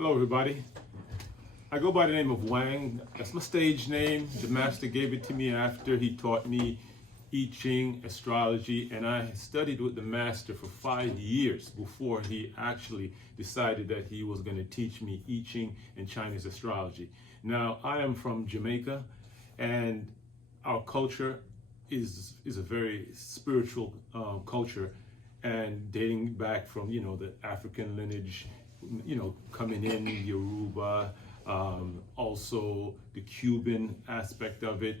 Hello, everybody. I go by the name of Wang. That's my stage name. The master gave it to me after he taught me I-Ching, astrology, and I studied with the master for 5 years before he actually decided that he was going to teach me I-Ching and Chinese astrology. Now, I am from Jamaica, and our culture is a very spiritual culture, and dating back from, the African lineage, coming in, Yoruba, also the Cuban aspect of it.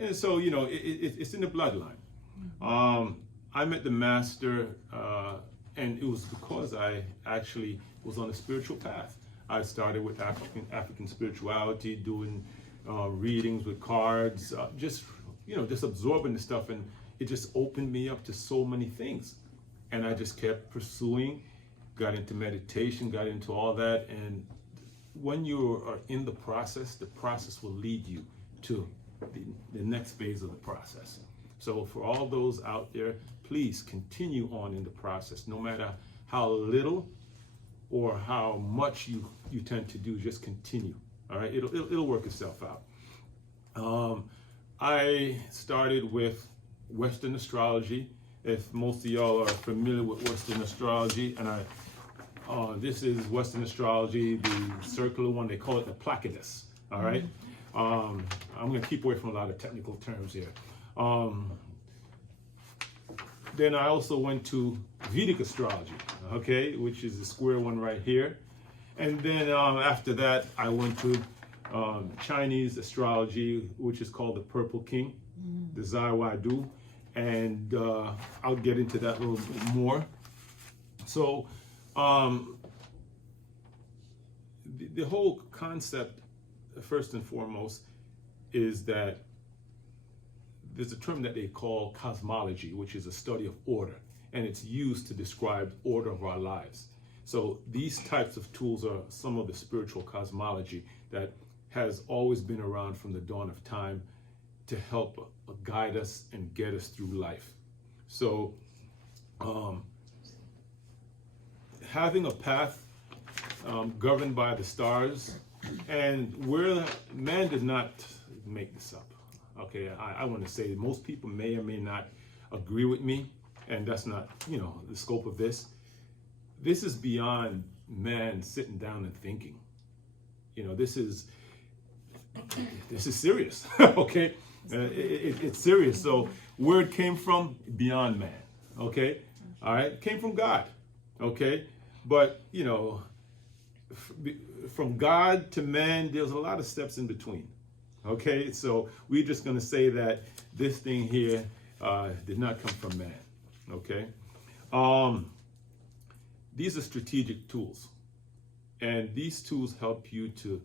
And so, it's in the bloodline. I met the master, and it was because I actually was on a spiritual path. I started with African spirituality, doing readings with cards, just absorbing the stuff, and it just opened me up to so many things. And I just kept pursuing, got into meditation, got into all that, and when you are in the process will lead you to the next phase of the process. So for all those out there, please continue on in the process, no matter how little or how much you tend to do, just continue. All right, it'll work itself out. I started with Western astrology. If most of y'all are familiar with Western astrology, and this is Western astrology, the circular one, they call it the Placidus. All right. I'm going to keep away from a lot of technical terms here. Then I also went to Vedic astrology, okay, which is the square one right here. And then after that, I went to Chinese astrology, which is called the Purple King, the Zaiwadu. And I'll get into that a little bit more. So the whole concept, first and foremost, is that there's a term that they call cosmology, which is a study of order, and it's used to describe order of our lives. So these types of tools are some of the spiritual cosmology that has always been around from the dawn of time to help guide us and get us through life. So having a path governed by the stars, and man did not make this up. Okay, I want to say that most people may or may not agree with me, and that's not, the scope of this. This is beyond man sitting down and thinking. This is serious. Okay, it's serious. So where it came from, beyond man. Okay, all right, it came from God. Okay, but from God to man, there's a lot of steps in between. Okay, so we're just going to say that this thing here did not come from man. Okay, these are strategic tools, and these tools help you to,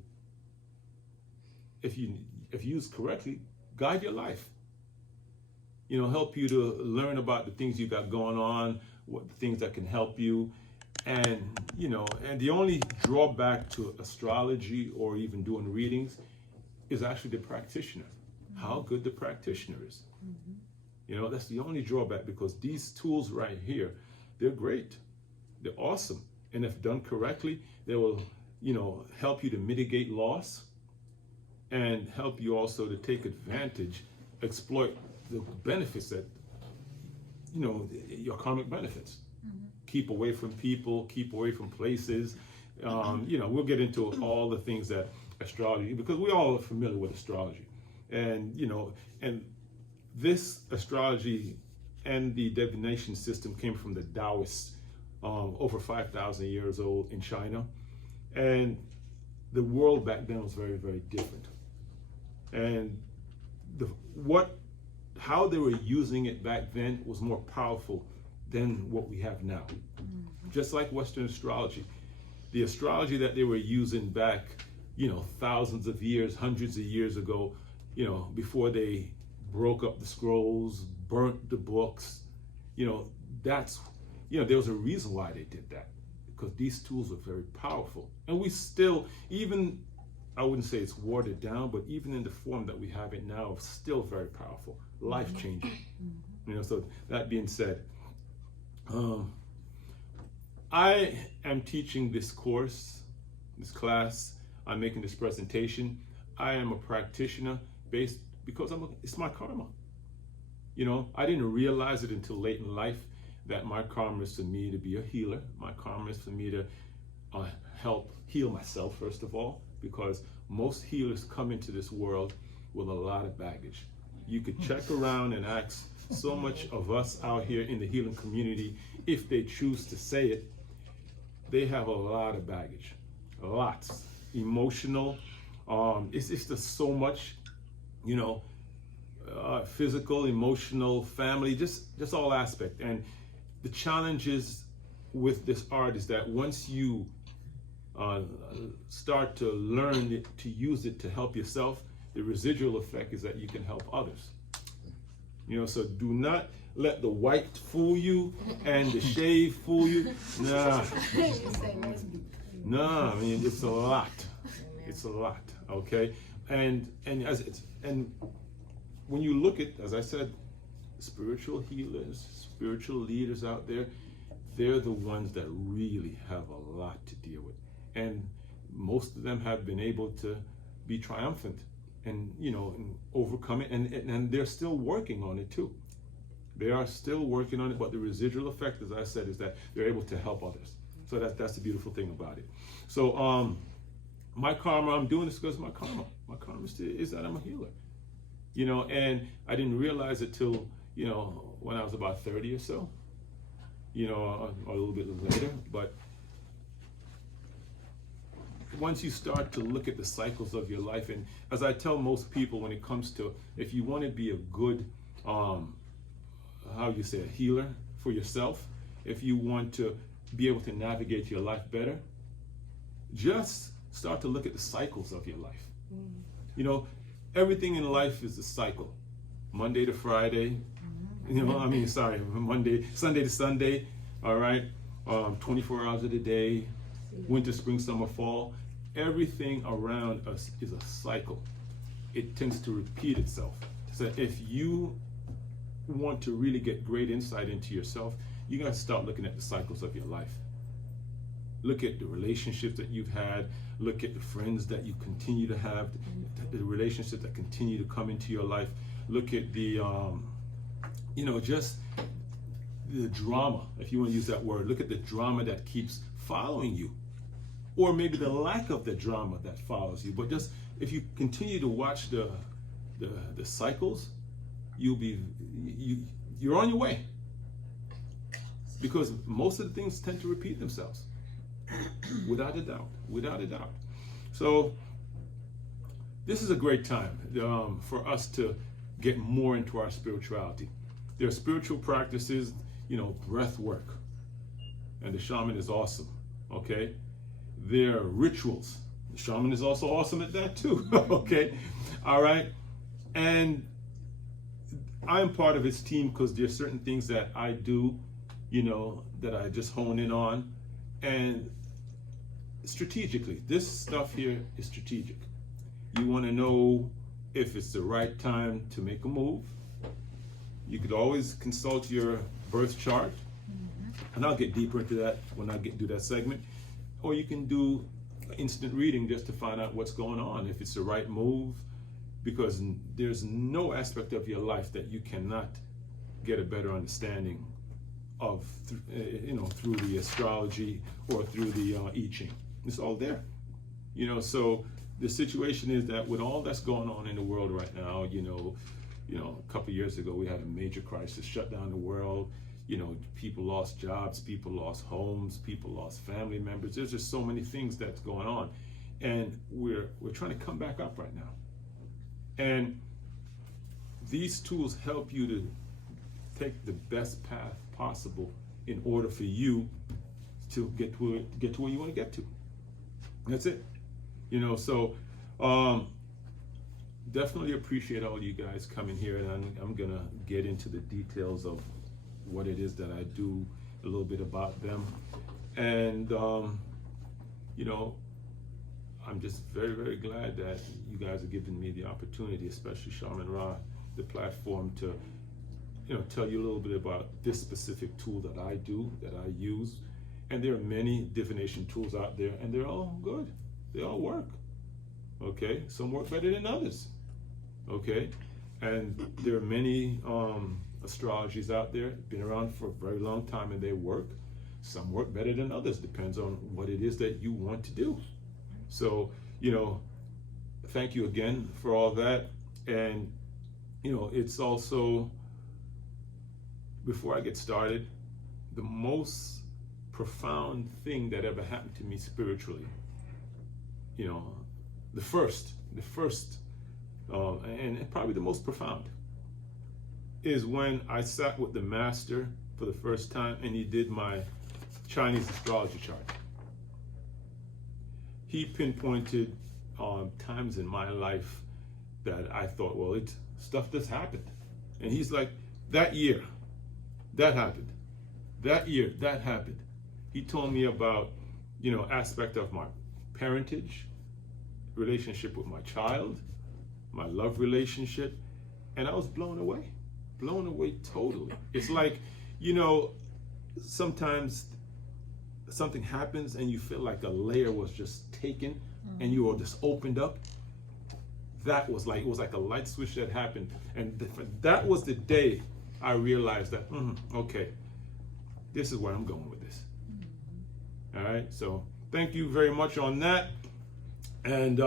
if you use correctly, guide your life. Help you to learn about the things you got going on, what the things that can help you. And and the only drawback to astrology or even doing readings is actually the practitioner, how good the practitioner is. That's the only drawback, because these tools right here, they're great, they're awesome, and if done correctly, they will help you to mitigate loss and help you also to take advantage, exploit the benefits that your karmic benefits. Keep away from people, keep away from places. We'll get into all the things that astrology, because we all are familiar with astrology. And, and this astrology and the divination system came from the Taoists over 5,000 years old in China. And the world back then was very, very different. And how they were using it back then was more powerful than what we have now. Just like Western astrology, the astrology that they were using back, thousands of years, hundreds of years ago, before they broke up the scrolls, burnt the books, there was a reason why they did that, because these tools are very powerful. And we still, even, I wouldn't say it's watered down, but even in the form that we have it now, it's still very powerful, life-changing. So that being said, I am teaching this course this class, I'm making this presentation. I am a practitioner based because it's my karma. You know, I didn't realize it until late in life that my karma is for me to be a healer. My karma is for me to help heal myself, first of all, because most healers come into this world with a lot of baggage. You could check around and ask so much of us out here in the healing community, if they choose to say it, they have a lot of baggage, lots, emotional. It's just so much, you know, physical, emotional, family, just all aspect. And the challenges with this art is that once you start to learn it, to use it to help yourself, the residual effect is that you can help others. You know, so do not let the white fool you and the shave fool you. Nah. Nah, I mean, it's a lot. It's a lot, okay? And when you look at, as I said, spiritual healers, spiritual leaders out there, they're the ones that really have a lot to deal with. And most of them have been able to be triumphant and, you know, and overcome it. And they're still working on it too. They are still working on it, but the residual effect, as I said, is that they're able to help others. So that's the beautiful thing about it. So my karma, I'm doing this because my karma is that I'm a healer. You know, and I didn't realize it till, you know, when I was about 30 or so, you know, or a little bit later. But once you start to look at the cycles of your life, and as I tell most people when it comes to, if you want to be a good, a healer for yourself, if you want to be able to navigate your life better, just start to look at the cycles of your life. You know, everything in life is a cycle. Monday to Friday, Sunday to Sunday, all right? 24 hours of the day, winter, spring, summer, fall. Everything around us is a cycle. It tends to repeat itself. So if you want to really get great insight into yourself, you got to start looking at the cycles of your life. Look at the relationships that you've had. Look at the friends that you continue to have, the relationships that continue to come into your life. Look at the, just the drama, if you want to use that word. Look at the drama that keeps following you, or maybe the lack of the drama that follows you. But just if you continue to watch the cycles, you're on your way, because most of the things tend to repeat themselves. Without a doubt. So this is a great time for us to get more into our spirituality. There are spiritual practices, you know, breath work, and the shaman is awesome, okay? There are rituals. The shaman is also awesome at that too, okay? All right? And I'm part of his team because there's certain things that I do, you know, that I just hone in on. And strategically, this stuff here is strategic. You want to know if it's the right time to make a move. You could always consult your birth chart, and I'll get deeper into that when I get to that segment. Or you can do instant reading just to find out what's going on, if it's the right move, because there's no aspect of your life that you cannot get a better understanding of, through the astrology or through the I-Ching. It's all there, you know. So the situation is that with all that's going on in the world right now, you know, a couple of years ago we had a major crisis, shut down the world. You know, people lost jobs, people lost homes, people lost family members. There's just so many things that's going on, and we're trying to come back up right now. And these tools help you to take the best path possible in order for you to get to where you want to get to. That's it. You know, so definitely appreciate all you guys coming here, and I'm gonna get into the details of what it is that I do, a little bit about them. And I'm just very, very glad that you guys are giving me the opportunity, especially Shaman Ra, the platform to tell you a little bit about this specific tool that I use. And there are many divination tools out there, and they're all good. They all work. Okay, some work better than others. Okay, and there are many astrologies out there, been around for a very long time, and they work. Some work better than others, depends on what it is that you want to do. So, thank you again for all that. And, it's also, before I get started, the most profound thing that ever happened to me spiritually, the first, and probably the most profound, is when I sat with the master for the first time and he did my Chinese astrology chart. He pinpointed times in my life that I thought, well, stuff just happened. And he's like, that year, that happened. That year, that happened. He told me about, aspect of my parentage, relationship with my child, my love relationship, and I was blown away totally. It's like, sometimes something happens and you feel like a layer was just taken and you were just opened up. It was like a light switch that happened. And that was the day I realized that, okay, this is where I'm going with this. All right, so thank you very much on that. And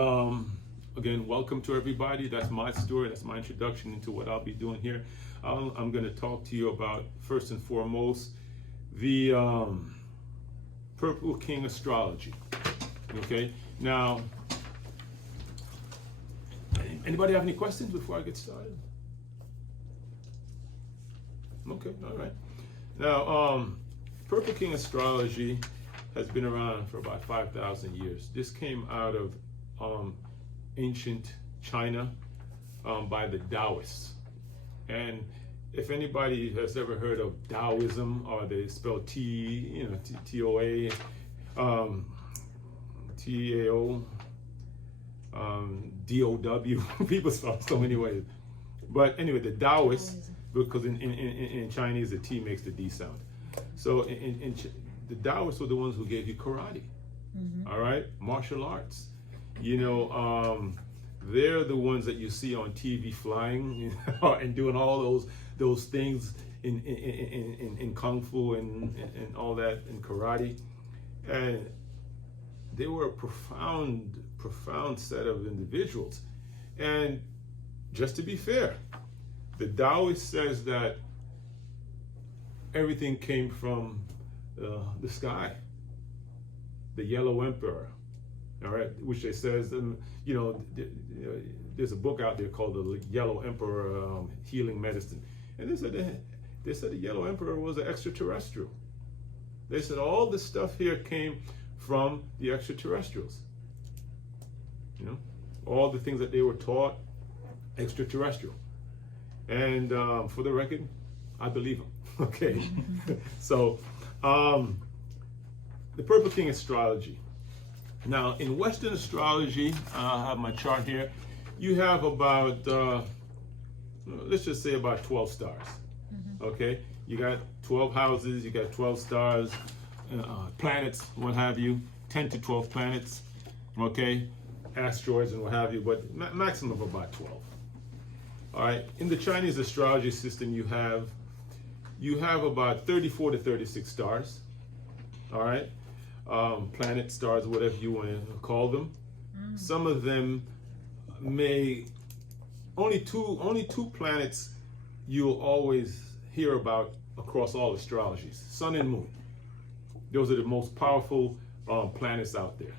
again, welcome to everybody. That's my story. That's my introduction into what I'll be doing here. I'm going to talk to you about, first and foremost, the Purple King astrology. Okay, now, anybody have any questions before I get started? Okay, all right. Now, Purple King astrology has been around for about 5,000 years. This came out of ancient China by the Taoists. And if anybody has ever heard of Taoism, or they spell T-O-A, T-A-O, D-O-W, people spell so many ways. But anyway, the Taoists, because in Chinese the T makes the D sound. So the Taoists were the ones who gave you karate, all right? Martial arts. They're the ones that you see on TV flying and doing all those things in kung fu and all that, in karate. And they were a profound set of individuals. And just to be fair, the Taoist says that everything came from the sky, the Yellow Emperor. All right, which they says, there's a book out there called The Yellow Emperor, Healing Medicine. And they said the Yellow Emperor was an extraterrestrial. They said all this stuff here came from the extraterrestrials. All the things that they were taught, extraterrestrial. And for the record, I believe them. Okay, so the Purple King astrology. Now, in Western astrology, I have my chart here. You have about, let's just say about 12 stars. Okay, you got 12 houses, you got 12 stars, planets, what have you, 10 to 12 planets. Okay, asteroids and what have you, but maximum of about 12. All right, in the Chinese astrology system, you have about 34 to 36 stars. All right. Planet, stars, whatever you want to call them. Some of them only two planets you'll always hear about across all astrologies: Sun and Moon. Those are the most powerful planets out there.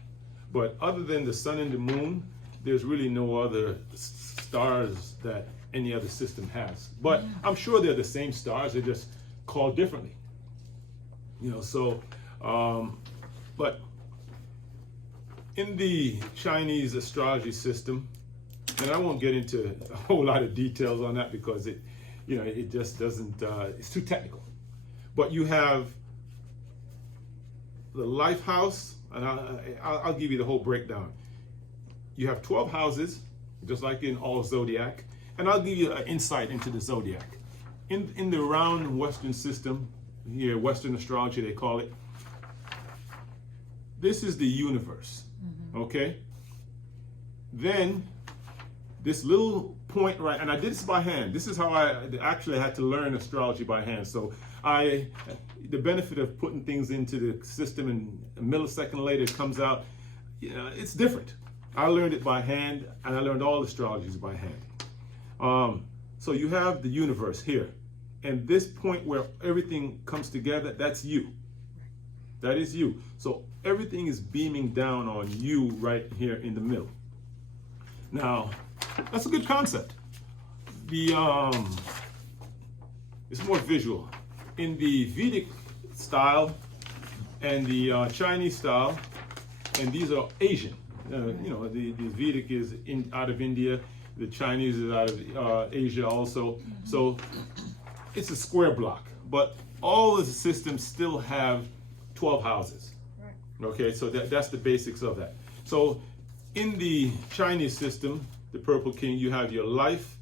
But other than the Sun and the Moon, there's really no other stars that any other system has. But I'm sure they're the same stars, they're just called differently. But in the Chinese astrology system, and I won't get into a whole lot of details on that because it just doesn't, it's too technical. But you have the life house, and I'll give you the whole breakdown. You have 12 houses, just like in all zodiac, and I'll give you an insight into the zodiac. In the round Western system, here, Western astrology they call it, this is the universe. Okay? Then this little point right, and I did this by hand. This is how I actually had to learn astrology by hand. So the benefit of putting things into the system and a millisecond later it comes out, it's different. I learned it by hand, and I learned all astrologies by hand. So you have the universe here, and this point where everything comes together, that's you. That is you. So everything is beaming down on you right here in the middle. Now, that's a good concept. It's more visual. In the Vedic style and the Chinese style, and these are Asian. The Vedic is out of India, the Chinese is out of Asia also. So it's a square block, but all of the systems still have 12 houses. Okay, so that's the basics of that. So in the Chinese system, the Purple King, you have your life,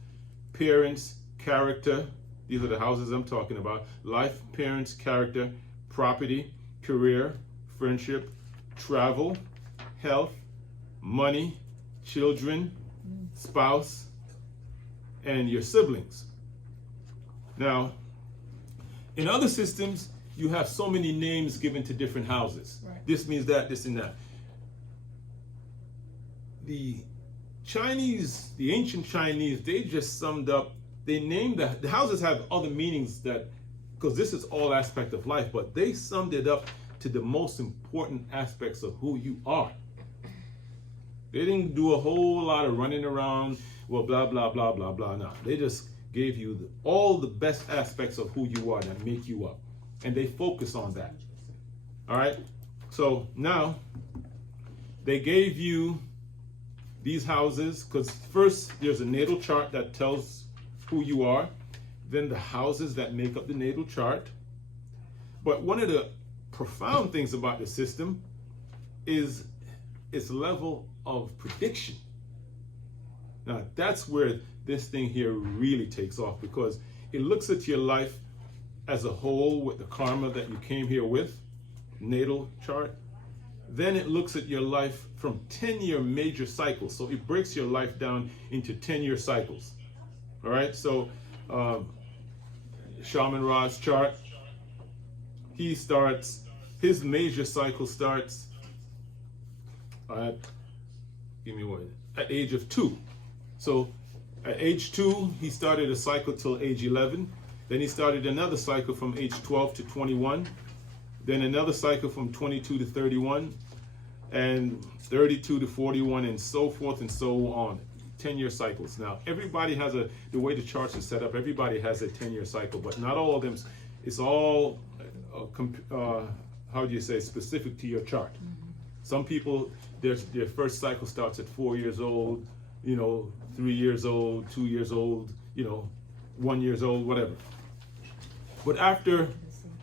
parents, character. These are the houses I'm talking about. Life, parents, character, property, career, friendship, travel, health, money, children, spouse, and your siblings. Now, in other systems, you have so many names given to different houses. Right. This means that, this and that. The Chinese, the ancient Chinese, they just summed up, they named the houses have other meanings that, because this is all aspect of life, but they summed it up to the most important aspects of who you are. They didn't do a whole lot of running around, well, blah, blah, blah, blah, blah. No, they just gave you all the best aspects of who you are that make you up. And they focus on that. All right? So now, they gave you these houses, because first there's a natal chart that tells who you are, then the houses that make up the natal chart. But one of the profound things about the system is its level of prediction. Now that's where this thing here really takes off, because it looks at your life as a whole with the karma that you came here with, natal chart. Then it looks at your life from 10-year major cycles. So it breaks your life down into 10-year cycles. All right, so Shaman Ra's chart, his major cycle starts at age of 2. So at age 2, he started a cycle till age 11. Then he started another cycle from age 12 to 21. Then another cycle from 22 to 31, and 32 to 41, and so forth and so on. 10-year cycles. Now, everybody has the way the charts are set up, everybody has a 10-year cycle, but not all of them. It's all, how do you say, specific to your chart. Some people, their first cycle starts at 4 years old, 3 years old, 2 years old, 1 year old, whatever. But after,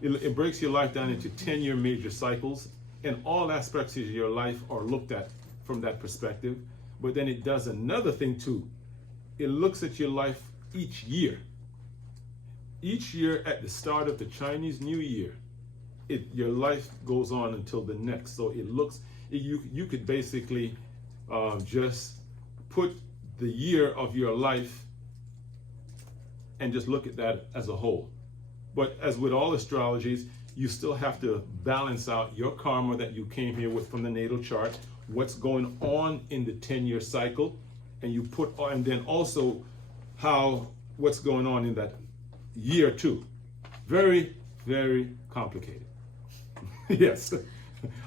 it breaks your life down into 10-year major cycles, and all aspects of your life are looked at from that perspective. But then it does another thing too. It looks at your life each year. Each year at the start of the Chinese New Year, your life goes on until the next. So it looks, you could basically just put the year of your life and just look at that as a whole. But as with all astrologies, you still have to balance out your karma that you came here with from the natal chart, what's going on in the 10-year cycle, and then also what's going on in that year too. Very, very complicated. Yes.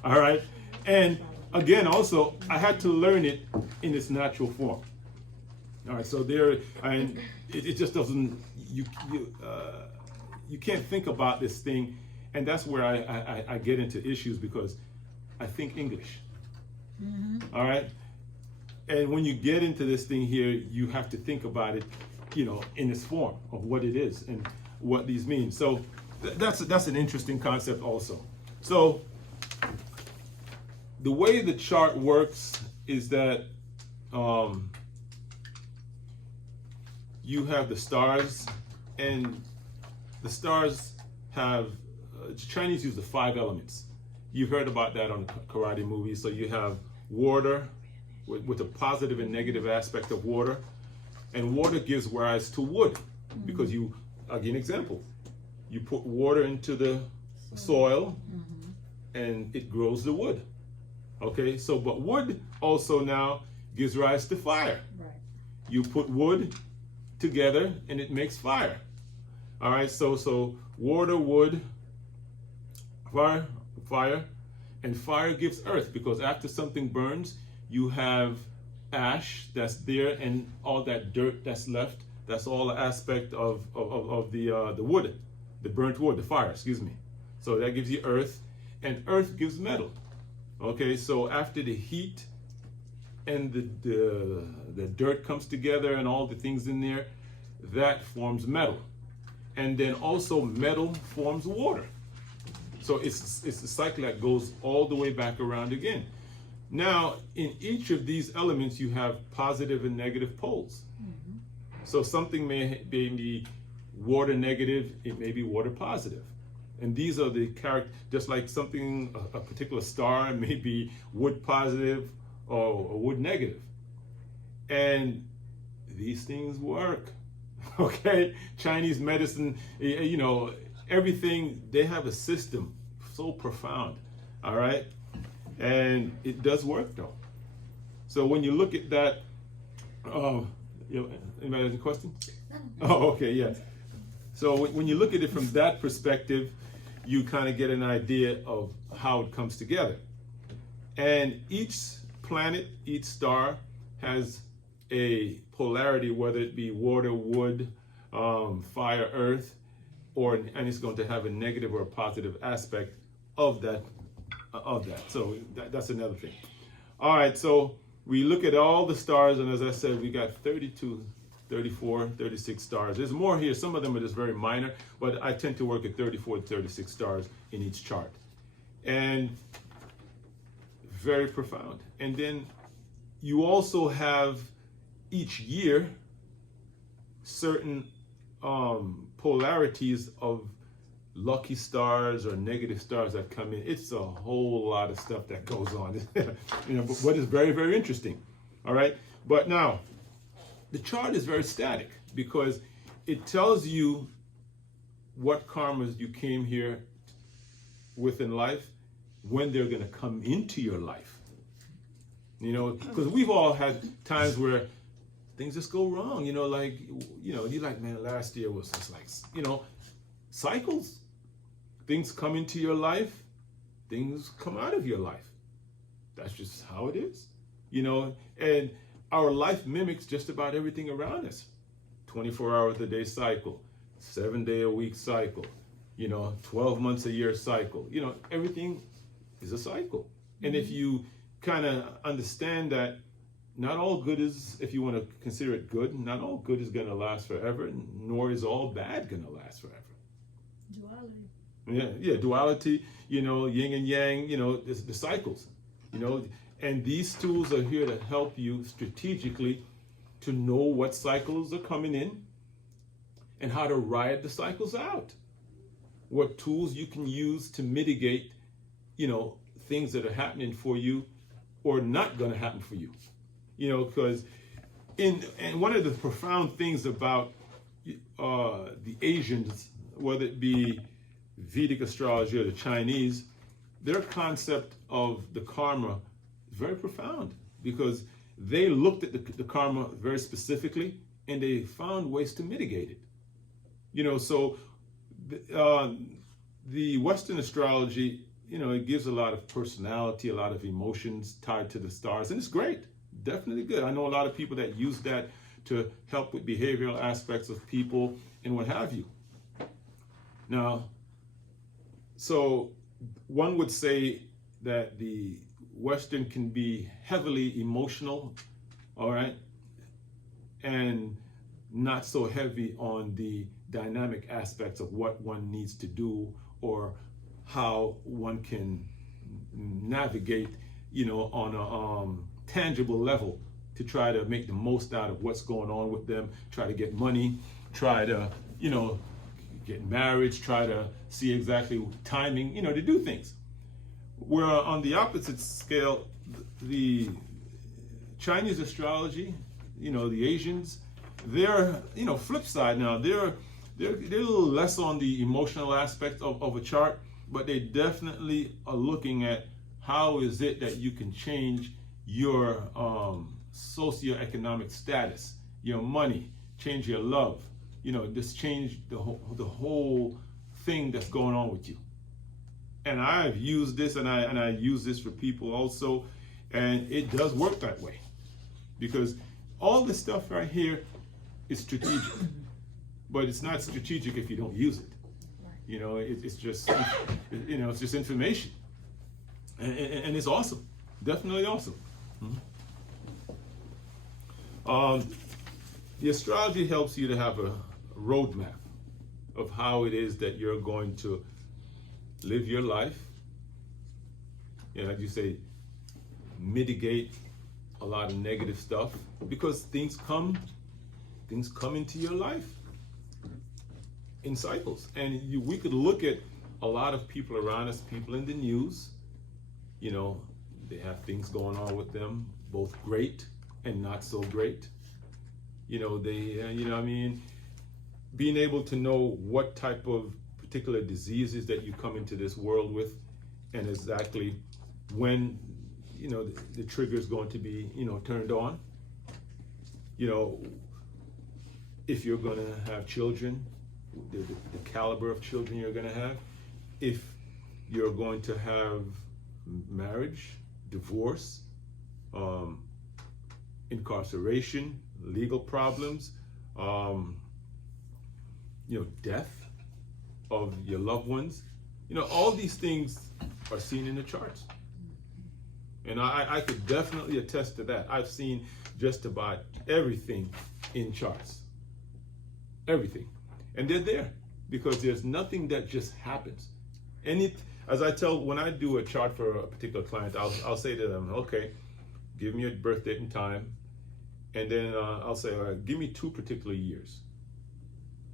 All right. And again, also, I had to learn it in its natural form. All right. So it just doesn't, you can't think about this thing. And that's where I get into issues, because I think English. Mm-hmm. All right. And when you get into this thing here, you have to think about it, in its form of what it is and what these mean. So that's an interesting concept also. So the way the chart works is that you have the stars, and the stars have, Chinese use the 5 elements. You've heard about that on karate movies. So you have water with a positive and negative aspect of water. And water gives rise to wood, because you, I'll give an example. You put water into the soil and it grows the wood. Okay, so but wood also now gives rise to fire. Right. You put wood together and it makes fire. All right, so water, wood, fire, and fire gives earth, because after something burns, you have ash that's there, and all that dirt that's left, that's all the aspect of the wood, the burnt wood, the fire, excuse me. So that gives you earth, and earth gives metal. Okay, so after the heat and the dirt comes together and all the things in there, that forms metal. And then also metal forms water. So it's a cycle that goes all the way back around again. Now, in each of these elements, you have positive and negative poles. So something may be water negative, it may be water positive. And these are the character, just like something, a particular star may be wood positive or wood negative. And these things work. Okay, Chinese medicine, you know, everything, they have a system so profound, all right? And it does work though. So when you look at that, anybody has a question? Oh, okay, yes. So when you look at it from that perspective, you kind of get an idea of how it comes together. And each planet, each star has a polarity, whether it be water, wood, fire, earth, and it's going to have a negative or a positive aspect of that. So that's another thing. All right, so we look at all the stars, and as I said, we got 32, 34, 36 stars. There's more here. Some of them are just very minor, but I tend to work at 34 to 36 stars in each chart. And very profound. And then you also have each year certain polarities of lucky stars or negative stars that come in. It's a whole lot of stuff that goes on. You know, but it's very, very interesting. All right. But now, the chart is very static because it tells you what karmas you came here with in life, when they're going to come into your life. You know, because we've all had times where things just go wrong. You know, like, you know, you're like, man, last year was just like, you know, cycles. Things come into your life, things come out of your life. That's just how it is. You know, and our life mimics just about everything around us. 24 hours a day cycle, 7 day a week cycle, you know, 12 months a year cycle. You know, everything is a cycle. And if you kind of understand that not all good is, if you want to consider it good, not all good is going to last forever, nor is all bad going to last forever. Duality. Yeah, duality, you know, yin and yang, you know, the cycles, you know. And these tools are here to help you strategically to know what cycles are coming in and how to ride the cycles out. What tools you can use to mitigate, you know, things that are happening for you or not going to happen for you. You know, because and one of the profound things about the Asians, whether it be Vedic astrology or the Chinese, their concept of the karma very profound, because they looked at the karma very specifically and they found ways to mitigate it. You know, so the Western astrology, you know, it gives a lot of personality, a lot of emotions tied to the stars, and it's great, definitely good. I know a lot of people that use that to help with behavioral aspects of people and what have you. Now, so one would say that the Western can be heavily emotional, all right, and not so heavy on the dynamic aspects of what one needs to do or how one can navigate, you know, on a tangible level to try to make the most out of what's going on with them, try to get money, try to, you know, get married, try to see exactly timing, you know, to do things. Where on the opposite scale, the Chinese astrology, the Asians, they're, flip side now. They're a little less on the emotional aspect of a chart, but they definitely are looking at how is it that you can change your socioeconomic status, your money, change your love, just change the whole thing that's going on with you. And I've used this, and I use this for people also, and it does work that way, because all this stuff right here is strategic, but it's not strategic if you don't use it. It's just it's just information, and it's awesome, definitely awesome. The astrology helps you to have a roadmap of how it is that you're going to live your life. Like you say, mitigate a lot of negative stuff, because things come into your life in cycles. And we could look at a lot of people around us, people in the news, they have things going on with them, both great and not so great. Being able to know what type of particular diseases that you come into this world with, and exactly when the trigger is going to be turned on. If you're going to have children, the caliber of children you're going to have, if you're going to have marriage, divorce, incarceration, legal problems, death of your loved ones. All these things are seen in the charts. And I could definitely attest to that. I've seen just about everything in charts. Everything. And they're there because there's nothing that just happens. As I tell, when I do a chart for a particular client, I'll say to them, okay, give me your birth date and time. And then I'll say, all right, give me 2 particular years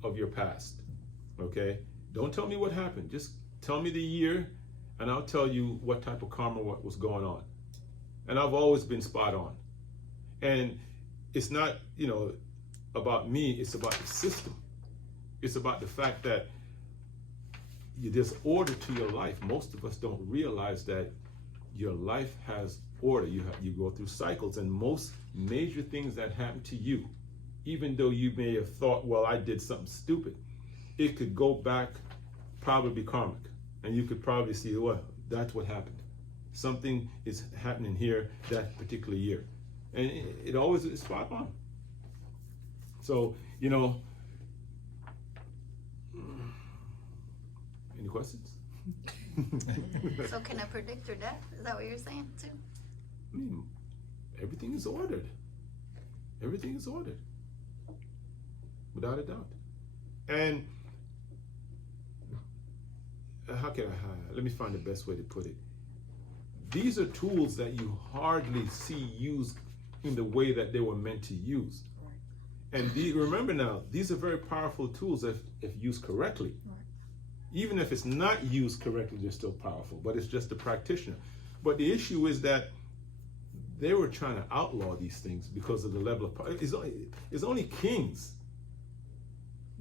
of your past. Okay? Don't tell me what happened. Just tell me the year, and I'll tell you what type of karma was going on. And I've always been spot on. And it's not, about me, it's about the system. It's about the fact that there's order to your life. Most of us don't realize that your life has order. You go through cycles, and most major things that happen to you, even though you may have thought, well, I did something stupid, it could go back, probably karmic. And you could probably see, well, that's what happened. Something is happening here that particular year. And it always is spot on. So, any questions? So can I predict your death? Is that what you're saying too? I mean, everything is ordered. Everything is ordered. Without a doubt. And let me find the best way to put it. These are tools that you hardly see used in the way that they were meant to use. And remember now, these are very powerful tools if used correctly. Even if it's not used correctly, they're still powerful, but it's just the practitioner. But the issue is that they were trying to outlaw these things because of the level of power. It's only kings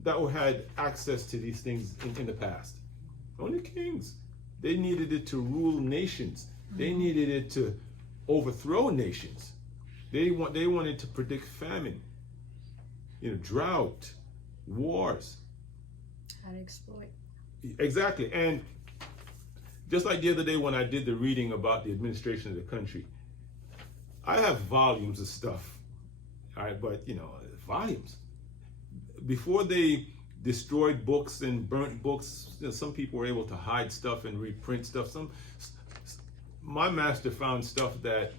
that had access to these things in the past. Only kings. They needed it to rule nations. They needed it to overthrow nations. They wanted to predict famine, drought, wars. How to exploit. Exactly. And just like the other day when I did the reading about the administration of the country, I have volumes of stuff, all right, but volumes. Before they destroyed books and burnt books, some people were able to hide stuff and reprint stuff. My master found stuff that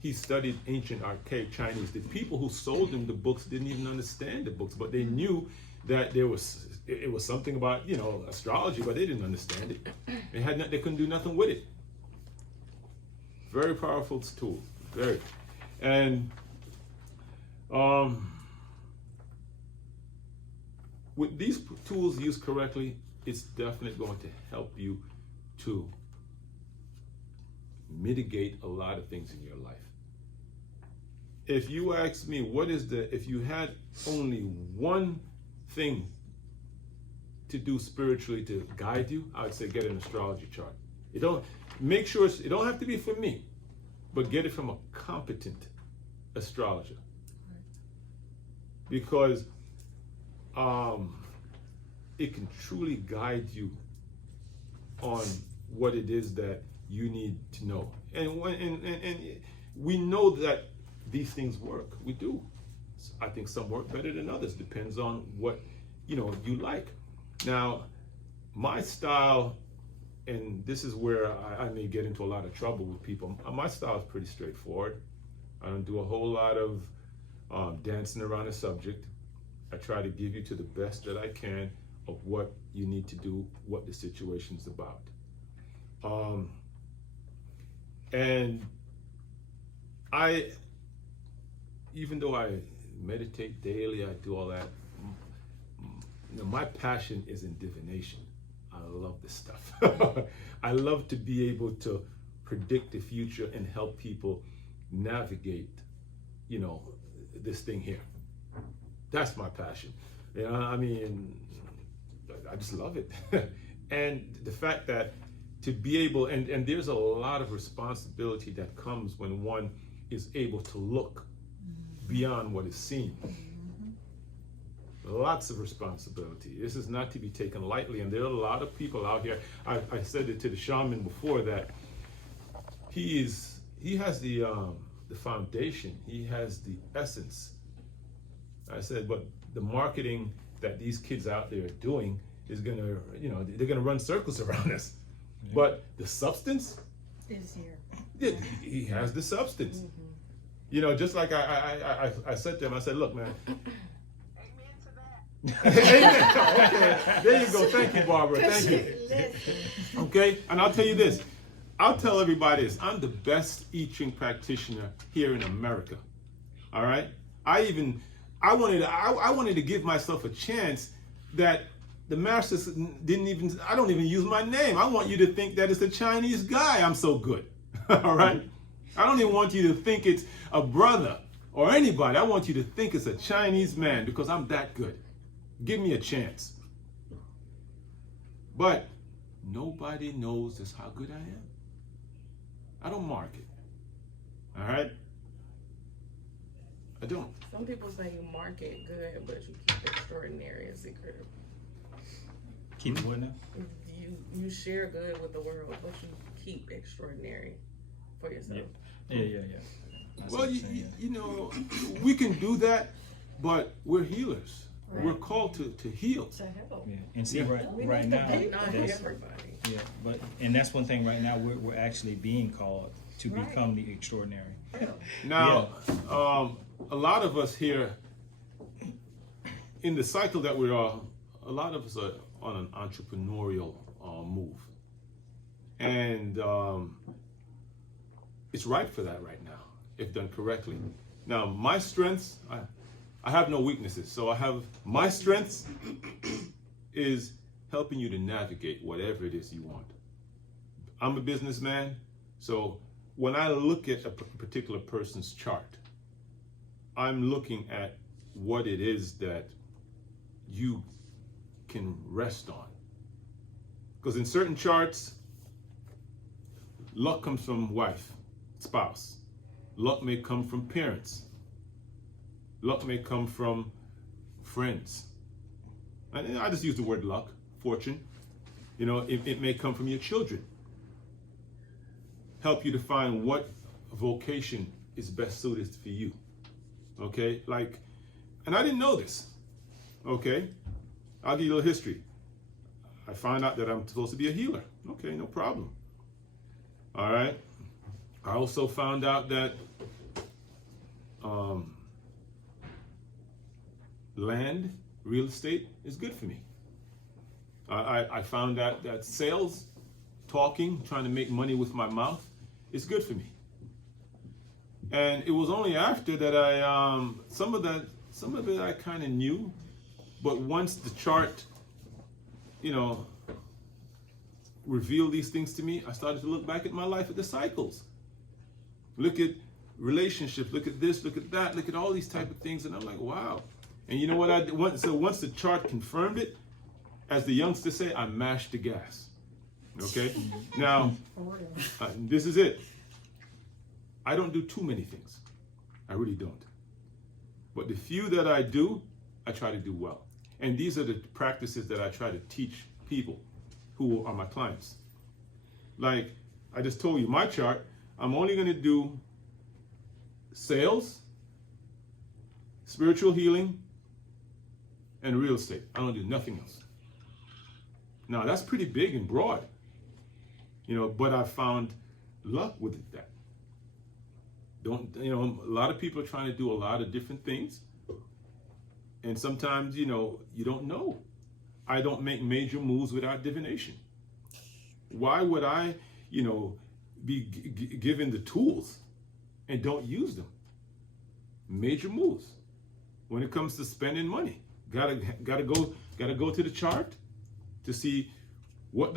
he studied ancient archaic Chinese. The people who sold him the books didn't even understand the books, but they knew that it was something about astrology, but they didn't understand it. They couldn't do nothing with it. Very powerful tool, very. And with these tools used correctly, it's definitely going to help you to mitigate a lot of things in your life. If you ask me, if you had only one thing to do spiritually to guide you, I would say get an astrology chart. It don't have to be from me, but get it from a competent astrologer. Because it can truly guide you on what it is that you need to know. And we know that these things work. We do. I think some work better than others. Depends on what you like. Now, my style, and this is where I may get into a lot of trouble with people. My style is pretty straightforward. I don't do a whole lot of dancing around a subject. I try to give you to the best that I can of what you need to do, what the situation's about. And even though I meditate daily, I do all that, my passion is in divination. I love this stuff. I love to be able to predict the future and help people navigate, this thing here. That's my passion. I mean, I just love it. And the fact that to be able, and there's a lot of responsibility that comes when one is able to look beyond what is seen. Lots of responsibility. This is not to be taken lightly, and there are a lot of people out here. I said it to the shaman before that he has the foundation, he has the essence. I said, but the marketing that these kids out there are doing is gonna, they're gonna run circles around us. Yeah. But the substance is here. He has the substance. Just like I said to him, I said, look, man. Amen. Okay, there you go. Thank you, Barbara. Thank you. Okay, and I'll tell you this. I'll tell everybody this. I'm the best I-Ching practitioner here in America. All right. I wanted to give myself a chance that the masters I don't even use my name. I want you to think that it's a Chinese guy. I'm so good. All right. I don't even want you to think it's a brother or anybody. I want you to think it's a Chinese man because I'm that good. Give me a chance. But nobody knows just how good I am. I don't market. All right? I don't. Some people say you market good, but you keep extraordinary and secretive. Keep what now? You share good with the world, but you keep extraordinary for yourself. Yeah. That's well, we can do that, but we're healers. Right. We're called to heal. To help. Yeah. And see, right now, not everybody. Yeah, and that's one thing. Right now, we're actually being called to become the extraordinary. Now, a lot of us here in the cycle that we are, a lot of us are on an entrepreneurial move, and it's right for that right now, if done correctly. Now, my strengths, I have no weaknesses, so I have my strengths is helping you to navigate whatever it is you want. I'm a businessman, so when I look at a particular person's chart, I'm looking at what it is that you can rest on. Because in certain charts, luck comes from wife, spouse. Luck may come from parents. Luck may come from friends. And I just use the word luck, fortune. It may come from your children. Help you to find what vocation is best suited for you. Okay? And I didn't know this. Okay? I'll give you a little history. I found out that I'm supposed to be a healer. Okay, no problem. All right? I also found out that land, real estate is good for me. I found out that sales, talking, trying to make money with my mouth is good for me. And it was only after that some of it I kind of knew, but once the chart, revealed these things to me, I started to look back at my life at the cycles. Look at relationships, look at this, look at that, look at all these type of things, and I'm like, wow. And you know what I did? So once the chart confirmed it, as the youngsters say, I mashed the gas. Okay? Now, this is it. I don't do too many things. I really don't. But the few that I do, I try to do well. And these are the practices that I try to teach people who are my clients. Like I just told you, my chart, I'm only going to do sales, spiritual healing, and real estate. I don't do nothing else. Now that's pretty big and broad, but I found luck with that. A lot of people are trying to do a lot of different things. And sometimes, you don't know. I don't make major moves without divination. Why would I, be given the tools and don't use them? Major moves. When it comes to spending money, gotta go to the chart to see what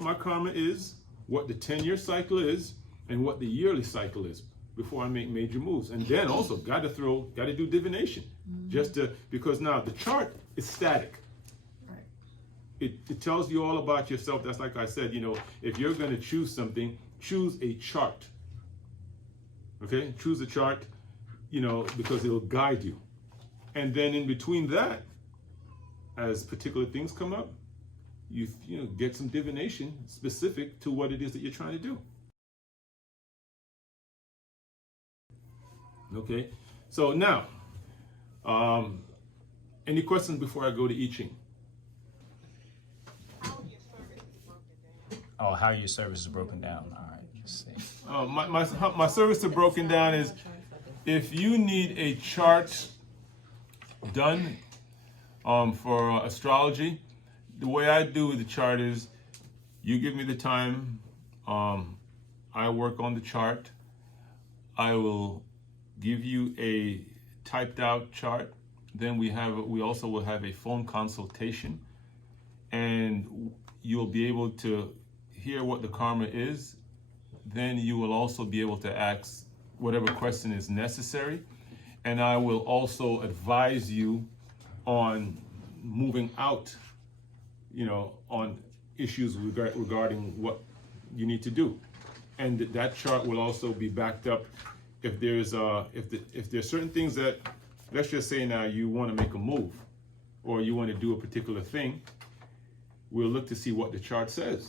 my karma is, what the 10-year cycle is, and what the yearly cycle is before I make major moves. And then also gotta do divination. Because now the chart is static. Right. It tells you all about yourself. That's like I said, if you're gonna choose something, choose a chart. Okay? Choose a chart, because it'll guide you. And then in between that, as particular things come up, you get some divination specific to what it is that you're trying to do. Okay, so now, any questions before I go to I-Ching? Oh, how your service is broken down. All right, let's see. My service is broken down is if you need a chart done for astrology, the way I do the chart is you give me the time, I work on the chart, I will give you a typed out chart, then we also will have a phone consultation, and you'll be able to hear what the karma is. Then you will also be able to ask whatever question is necessary, and I will also advise you on moving out, on issues regarding what you need to do. And that chart will also be backed up if there's certain things that, let's just say now you want to make a move or you want to do a particular thing, we'll look to see what the chart says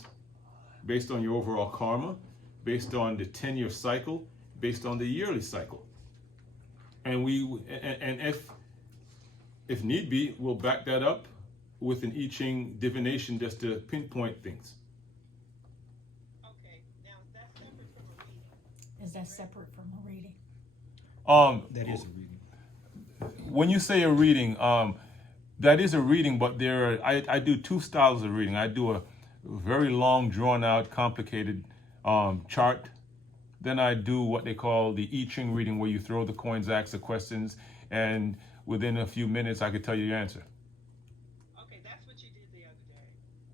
based on your overall karma, based on the 10-year cycle, based on the yearly cycle. And if need be, we'll back that up with an I-Ching divination just to pinpoint things. Okay, now is that separate from a reading? Is that separate from a reading? That is a reading. When you say a reading, that is a reading, but I do two styles of reading. I do a very long, drawn-out, complicated chart. Then I do what they call the I-Ching reading, where you throw the coins, ask the questions, and within a few minutes, I could tell you your answer. Okay, that's what you did the other day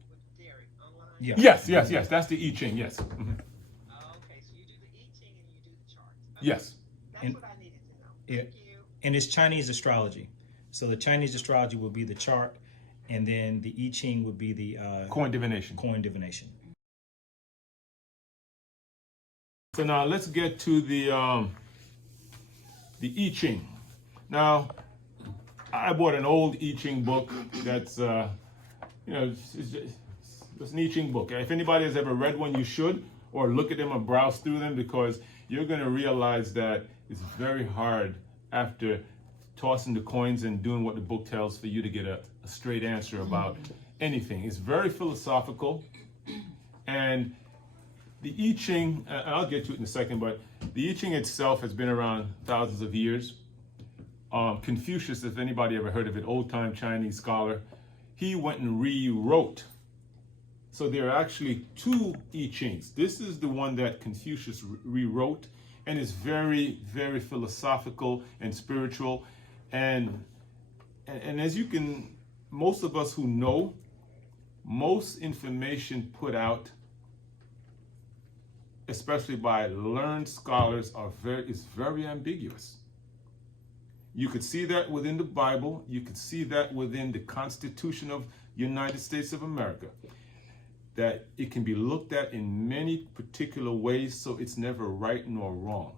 with Derek online? Yeah. Yes. That's the I-Ching, yes. Mm-hmm. Okay, so you do the I-Ching and you do the chart. Okay. Yes. That's And- what I needed to know. Yeah. Thank you. And it's Chinese astrology. So the Chinese astrology will be the chart, and then the I-Ching would be the Coin divination. coin divination. So now let's get to the I-Ching. Now, I bought an old I-Ching book that's, it's an I-Ching book. If anybody has ever read one, you should, or look at them or browse through them, because you're going to realize that it's very hard after tossing the coins and doing what the book tells for you to get a straight answer about anything. It's very philosophical, and the I-Ching, I'll get to it in a second, but the I-Ching itself has been around thousands of years. Confucius, if anybody ever heard of it, old-time Chinese scholar, he went and rewrote. So there are actually two I-Chings. This is the one that Confucius rewrote, and it's very, very philosophical and spiritual. And as you can, most of us who know most information put out, especially by learned scholars, is very ambiguous. You could see that within the Bible. You could see that within the Constitution of the United States of America, that it can be looked at in many particular ways, so it's never right nor wrong.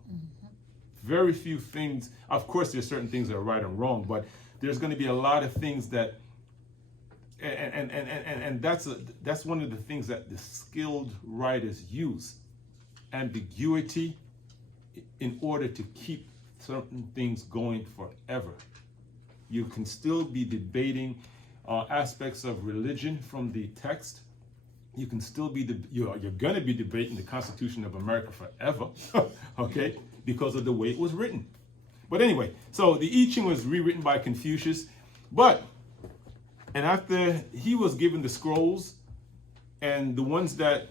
Very few things, of course there's certain things that are right and wrong, but there's going to be a lot of things that, and that's one of the things that the skilled writers use, ambiguity, in order to keep certain things going forever. You can still be debating aspects of religion from the text. You can still be, you're going to be debating the Constitution of America forever, okay, because of the way it was written. But anyway, so the I-Ching was rewritten by Confucius, and after he was given the scrolls, and the ones that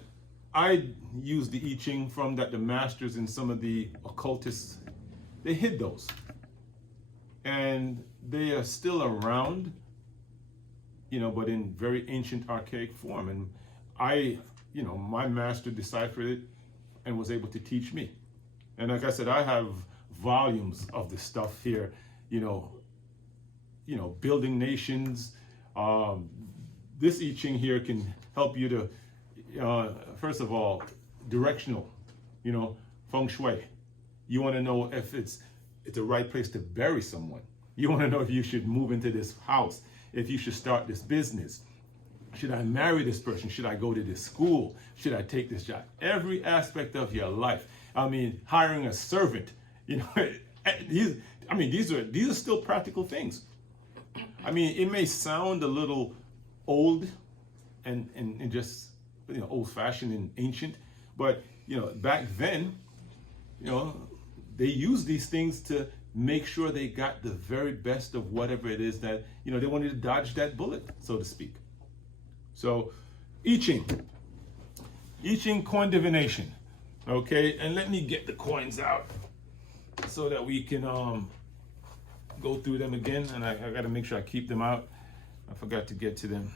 I used the I-Ching from, that the masters and some of the occultists, they hid those. And they are still around, but in very ancient, archaic form. And my master deciphered it and was able to teach me. And like I said, I have volumes of the stuff here, building nations. This I-Ching here can help you to, first of all, directional, feng shui. You want to know if it's the right place to bury someone. You want to know if you should move into this house, if you should start this business. Should I marry this person? Should I go to this school? Should I take this job? Every aspect of your life. I mean, hiring a servant. These are still practical things. I mean, it may sound a little old and just old-fashioned and ancient, but back then, they used these things to make sure they got the very best of whatever it is that they wanted to dodge that bullet, so to speak. So, I-Ching, coin divination, okay? And let me get the coins out so that we can go through them again. And I got to make sure I keep them out. I forgot to get to them.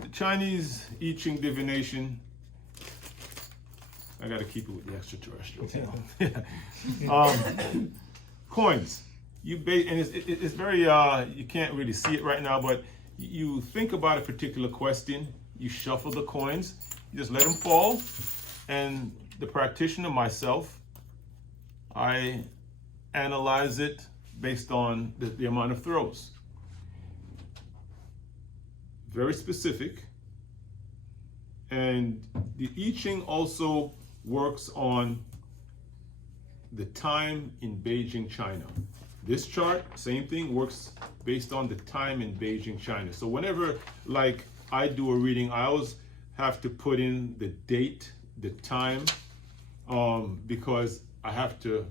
The Chinese I-Ching divination. I got to keep it with the extraterrestrials. Coins. And it's very, you can't really see it right now, but you think about a particular question, you shuffle the coins, you just let them fall, and the practitioner, myself, I analyze it based on the amount of throws. Very specific. And the I-Ching also works on the time in Beijing, China. This chart, same thing, works based on the time in Beijing, China. So whenever, I do a reading, I always have to put in the date, the time, because I have to,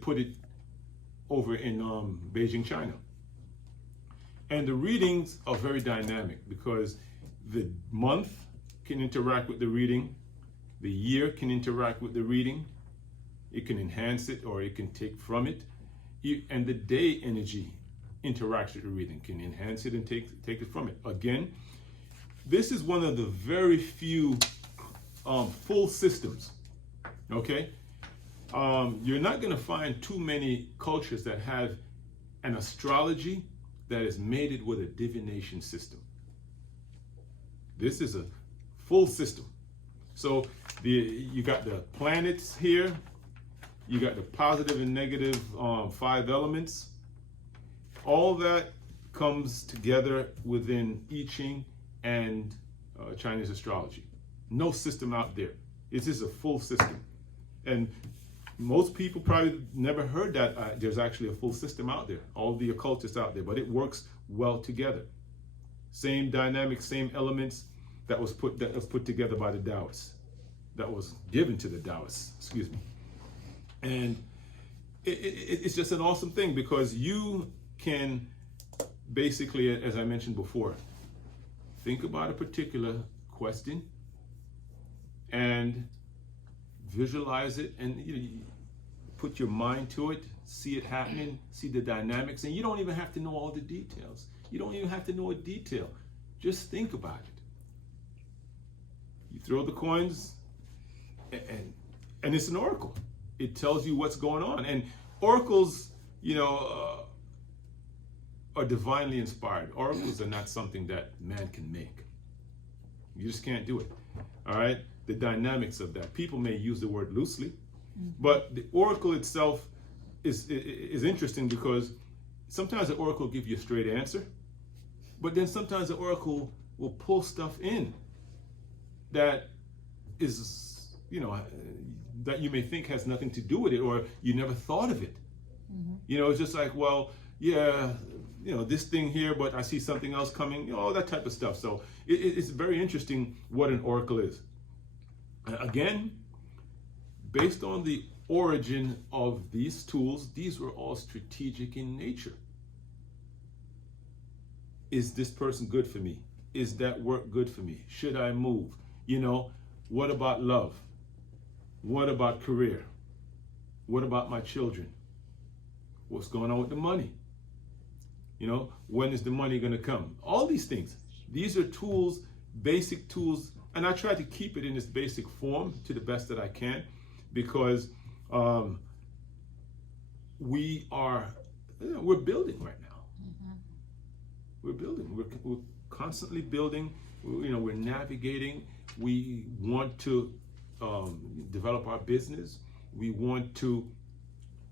put it over in Beijing, China. And the readings are very dynamic because the month can interact with the reading, the year can interact with the reading, it can enhance it or it can take from it. And the day energy interacts with the reading, can enhance it and take it from it. Again, this is one of the very few full systems, okay? You're not gonna find too many cultures that have an astrology that is mated with a divination system. This is a full system. So you got the planets here, you got the positive and negative 5 elements. All that comes together within I-Ching and Chinese astrology. No system out there. This is a full system. And most people probably never heard that there's actually a full system out there. All the occultists out there, but it works well together. Same dynamics, same elements that was put together by the Taoists. That was given to the Taoists, excuse me. And it's just an awesome thing because you can basically, as I mentioned before, think about a particular question and visualize it and put your mind to it, see it happening, see the dynamics, and you don't even have to know all the details. You don't even have to know a detail. Just think about it. You throw the coins, and it's an oracle. It tells you what's going on. And oracles, are divinely inspired. Oracles are not something that man can make. You just can't do it. All right? The dynamics of that. People may use the word loosely, but the oracle itself is interesting because sometimes the oracle will give you a straight answer, but then sometimes the oracle will pull stuff in that is, that you may think has nothing to do with it, or you never thought of it. It's just like, well, yeah, this thing here, but I see something else coming, all that type of stuff. So it's very interesting what an oracle is. Again, based on the origin of these tools, these were all strategic in nature. Is this person good for me? Is that work good for me? Should I move? What about love? What about career? What about my children? What's going on with the money? When is the money going to come? All these things. These are tools, basic tools, and I try to keep it in this basic form to the best that I can, because we're building right now. We're building. We're constantly building. We're navigating. We want to develop our business. We want to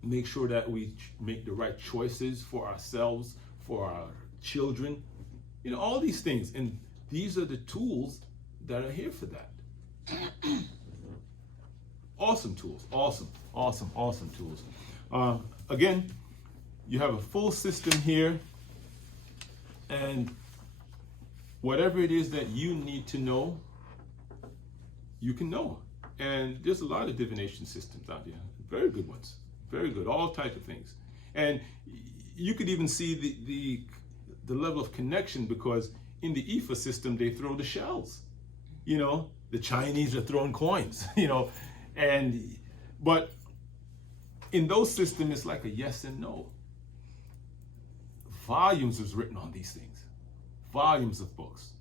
make sure that we make the right choices for ourselves, for our children, all these things. And these are the tools that are here for that. Awesome tools, awesome tools. Again, you have a full system here, and whatever it is that you need to know, you can know. And there's a lot of divination systems out there, very good ones, very good, all types of things. And you could even see the level of connection, because in the Ifa system, they throw the shells. The Chinese are throwing coins, but in those systems, it's like a yes and no. Volumes was written on these things, volumes of books.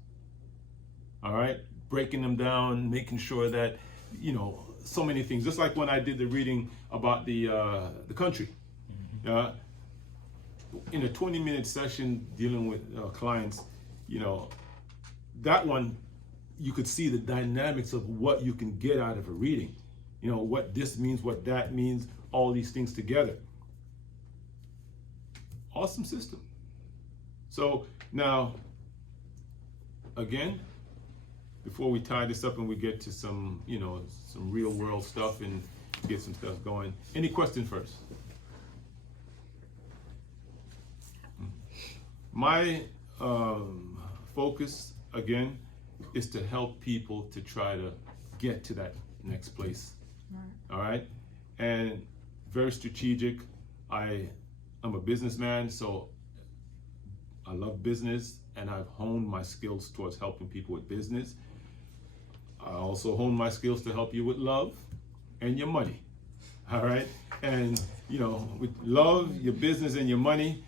All right, breaking them down, making sure that, so many things. Just like when I did the reading about the country. In a 20-minute session dealing with clients, that one, you could see the dynamics of what you can get out of a reading. What this means, what that means, all these things together. Awesome system. So now, again, before we tie this up and we get to some, some real world stuff and get some stuff going, any question first? My focus, again, is to help people to try to get to that next place. All right? And very strategic. I'm a businessman, so I love business, and I've honed my skills towards helping people with business. I also hone my skills to help you with love and your money. All right? And, with love, your business, and your money,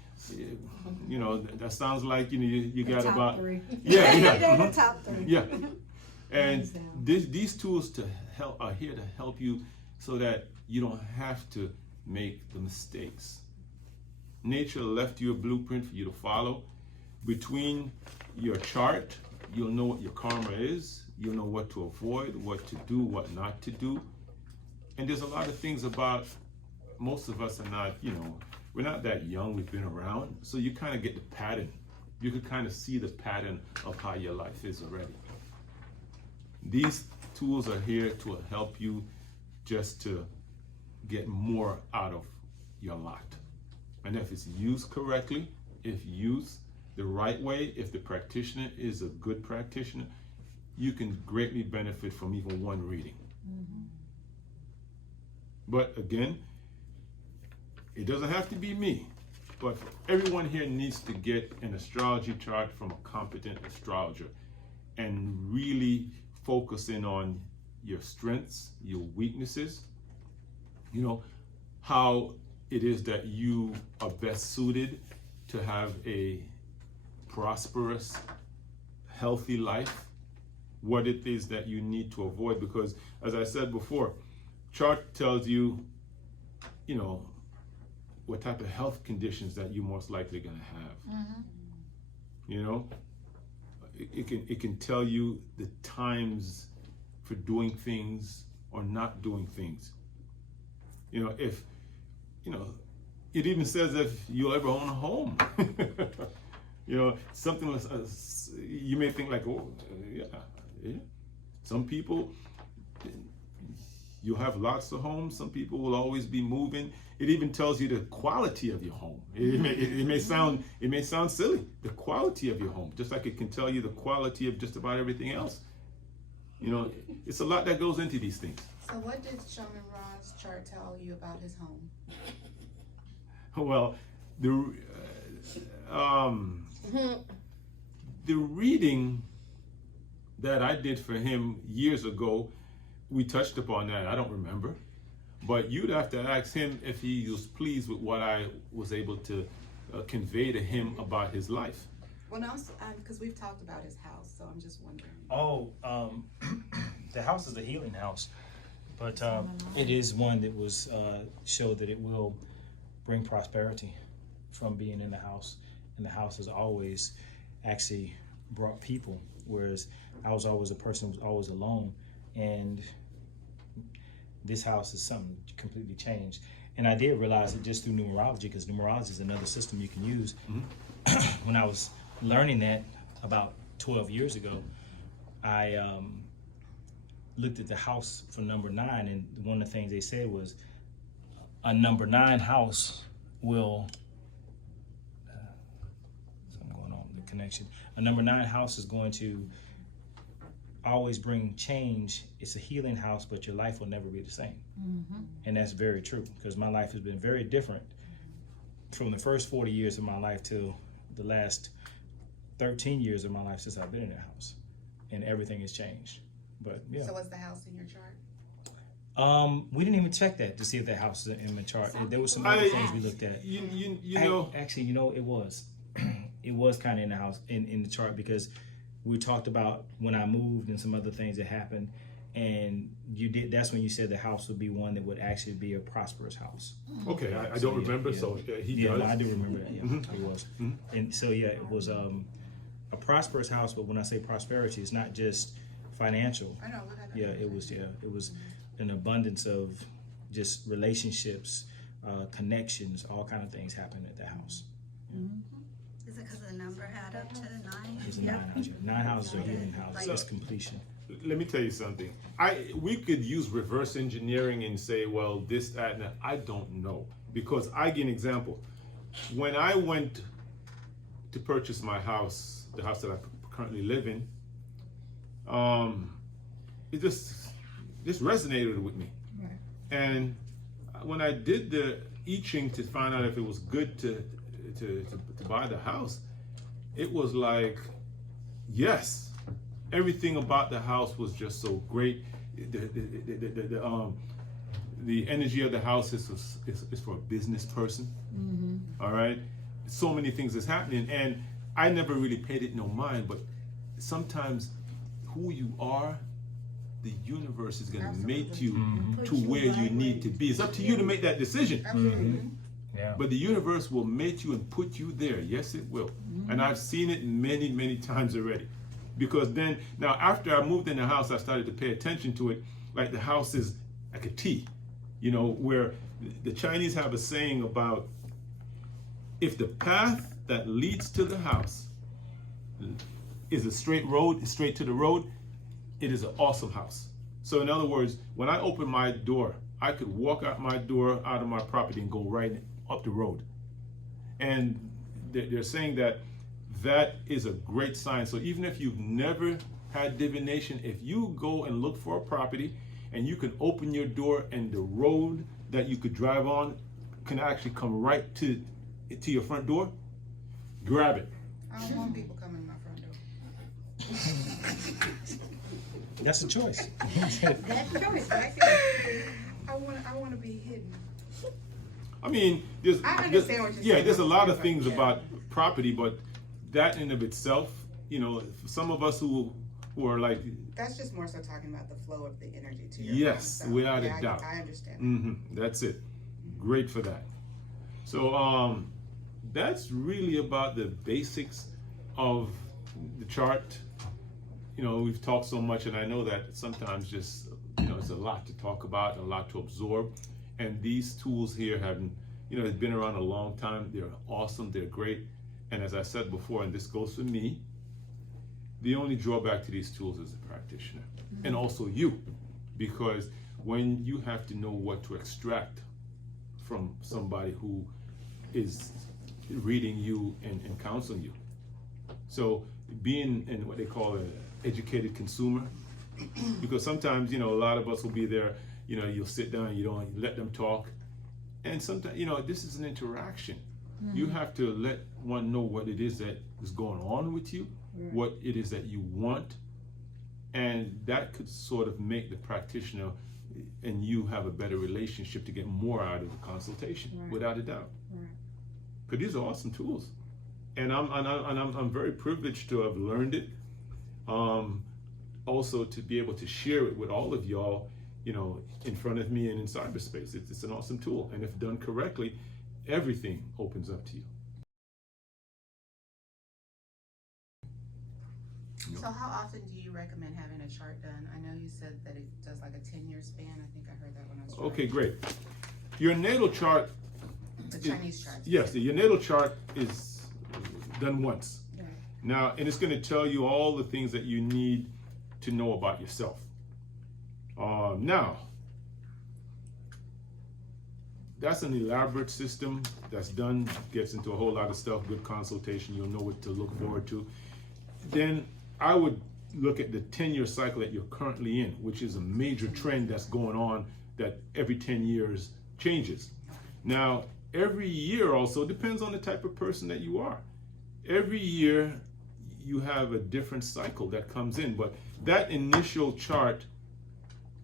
that sounds like, you got top about... three. Yeah. They're the top three. Yeah. And Hands down. these tools are here to help you so that you don't have to make the mistakes. Nature left you a blueprint for you to follow. Between your chart, you'll know what your karma is. You'll know what to avoid, what to do, what not to do. And there's a lot of things about, most of us are not, we're not that young, we've been around. So you kind of get the pattern. You can kind of see the pattern of how your life is already. These tools are here to help you just to get more out of your lot. And if it's used correctly, if used the right way, if the practitioner is a good practitioner, you can greatly benefit from even one reading. But again, it doesn't have to be me, but everyone here needs to get an astrology chart from a competent astrologer and really focus in on your strengths, your weaknesses. how it is that you are best suited to have a prosperous, healthy life, what it is that you need to avoid. Because as I said before, chart tells you, you know, what type of health conditions that you're most likely going to have. Mm-hmm. You know, it can tell you the times for doing things or not doing things. You know, if, you know, it even says if you'll ever own a home. You know, something like, you may think like, oh, yeah. Some people, you'll have lots of homes. Some people will always be moving. It even tells you the quality of your home. It may sound silly, the quality of your home, just like it can tell you the quality of just about everything else. You know, it's a lot that goes into these things. So what did Shaman Ra's chart tell you about his home? Well, the reading that I did for him years ago, we touched upon that. I don't remember, but you'd have to ask him if he was pleased with what I was able to convey to him about his life. Well, no, because we've talked about his house, so I'm just wondering. Oh, the house is a healing house, but it is one that was showed that it will bring prosperity from being in the house, and the house has always actually brought people, whereas I was always a person who was always alone, and this house is something completely changed. And I did realize it just through numerology, because numerology is another system you can use. Mm-hmm. When I was learning that about 12 years ago, I looked at the house for number 9, and one of the things they said was a number 9 house will something going on with the connection. A number 9 house is going to always bring change. It's a healing house, but your life will never be the same. Mm-hmm. And that's very true, because my life has been very different from the first 40 years of my life to the last 13 years of my life since I've been in that house, and everything has changed. But yeah. So was the house in your chart? We didn't even check that to see if that house is in my chart. There was some other things we looked at. You know, actually, you know, it was it was kind of in the house in the chart, because we talked about when I moved and some other things that happened, and you did. That's when you said the house would be one that would actually be a prosperous house. Okay, I don't remember. Yeah. So he does. No, I do remember that. Yeah, Mm-hmm. it was. Mm-hmm. And so yeah, it was a prosperous house. But when I say prosperity, it's not just financial. I know. Yeah, it was an abundance of just relationships, connections, all kind of things happened at the house. Mm-hmm. Is it because the number add up to 9? It's a 9 house. 9 houses are a healing house. It's completion. Let me tell you something. We could use reverse engineering and say, well, this, that, and that. I don't know, because I give an example. When I went to purchase my house, the house that I currently live in, it just resonated with me. Right. And when I did the I-Ching to find out if it was good to buy the house, it was like, yes, everything about the house was just so great. The energy of the house is for a business person. Mm-hmm. All right, so many things is happening, and I never really paid it no mind. But sometimes, who you are, the universe is going to make you to where you need to be. It's up to you to make that decision. Absolutely. Yeah. But the universe will make you and put you there. Yes, it will. Mm-hmm. And I've seen it many, many times already. Because then, now after I moved in the house, I started to pay attention to it. Like the house is like a T, you know, where the Chinese have a saying about, if the path that leads to the house is a straight road, straight to the road, it is an awesome house. So in other words, when I open my door, I could walk out my door, out of my property, and go right up the road. And they're saying that is a great sign. So even if you've never had divination, if you go and look for a property and you can open your door and the road that you could drive on can actually come right to your front door, grab it. I don't want people coming to my front door. That's a choice. That's a choice, right? I want to be hidden. I mean, there's I understand what you're yeah, saying. there's a lot of things Yeah. about property, but that in of itself, you know, for some of us who are like, That's just more so talking about the flow of the energy to your yes, home. So, without yeah, a doubt. I understand. that's it. Great for that. So that's really about the basics of the chart. You know, we've talked so much, and I know that sometimes just, you know, it's a lot to talk about, a lot to absorb. And these tools here have, you know, they've been around a long time. They're awesome. They're great. And as I said before, and this goes for me, the only drawback to these tools is the practitioner, and also you, because when you have to know what to extract from somebody who is reading you and counseling you. So being in what they call an educated consumer, because sometimes, you know, a lot of us will be there, you know, you'll sit down, you let them talk. And sometimes, you know, this is an interaction. You have to let one know what it is that is going on with you, what it is that you want. And that could sort of make the practitioner and you have a better relationship to get more out of the consultation, without a doubt. Because these are awesome tools. And I'm very privileged to have learned it. Also to be able to share it with all of y'all, you know, in front of me and in cyberspace. It's an awesome tool. And if done correctly, everything opens up to you. So how often do you recommend having a chart done? I know you said that it does like a 10-year span. I think I heard that when I was Okay, great. Your natal chart, The Chinese chart. yes, your natal chart is done once. Right. Now, and it's going to tell you all the things that you need to know about yourself. Now, that's an elaborate system that's done, gets into a whole lot of stuff, good consultation, you'll know what to look forward to. Then I would look at the 10-year cycle that you're currently in, which is a major trend that's going on that every 10 years changes. Now, every year also depends on the type of person that you are. Every year you have a different cycle that comes in, but that initial chart,